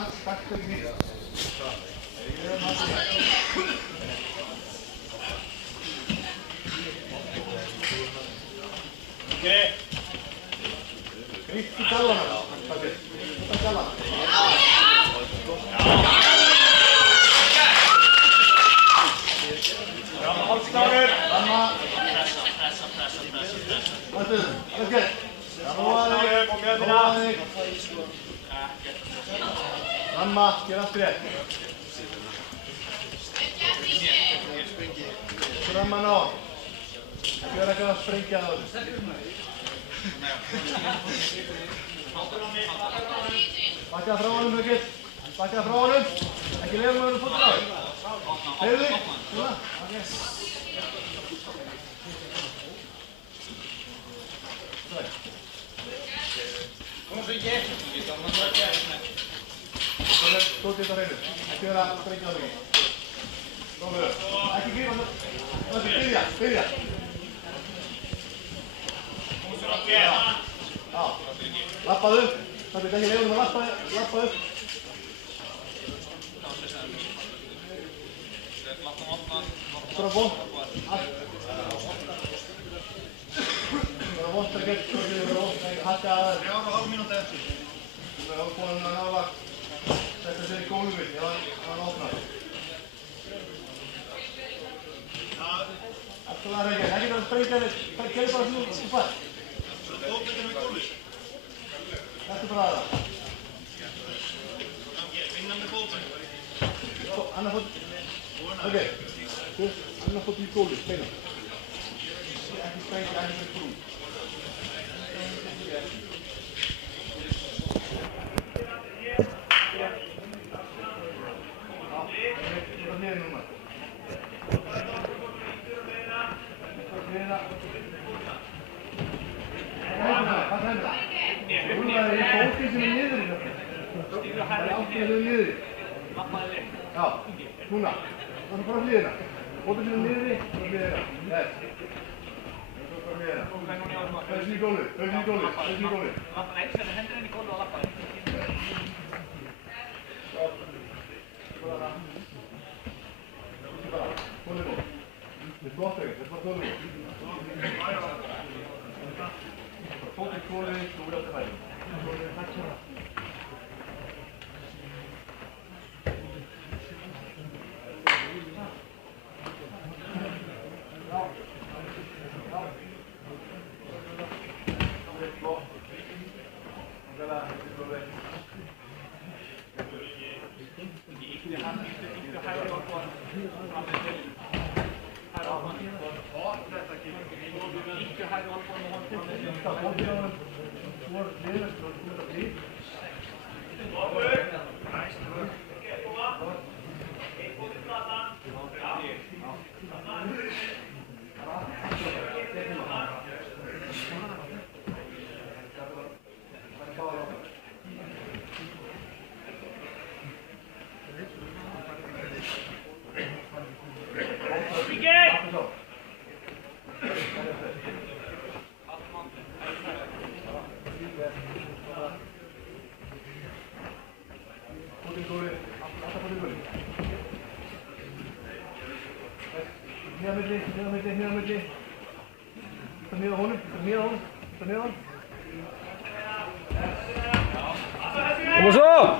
Sedan takk fyrir mig. Okej. Skritt i tallarna. Skritt i tallarna. Bra med halsslager. Samma. Okej. Halsslager, kom igen Dina. Samma, gör sprätt. Samma nå. Göra kan springa. Backa från honom mycket. Backa från honom. Inte lever med honom fotboll. Hej. Ja. Kom så jättemycket om man ska göra det. Stå till där inne. Att göra springa av dig. Kom nu. Inte gripa så. Spela. Ja. Lappa upp. Så att det kan leva med lappa upp. För att få. Hacka 3,5 minuter efter. Du har på en annan sätter sig i golvet. Han öppnar. Att kolla regeln. Här kan du springa lite. Kan du bara slå upp? Så då åker du med golvet. Tack för det. Vinnande bollen. Han har fått... Okej. Han har fått i golvet. Spela. Jag kan springa här med prov. Ja, hunna. Och så får du leda. Och du blir nere och leda. Där. Så får du leda. Höj i golvet. Lappa, nej, sen händer den i golvet och lappa. Håll igång. Det är bra högt. Det är bra högt. Få till kolen i stora till världen. Kom så!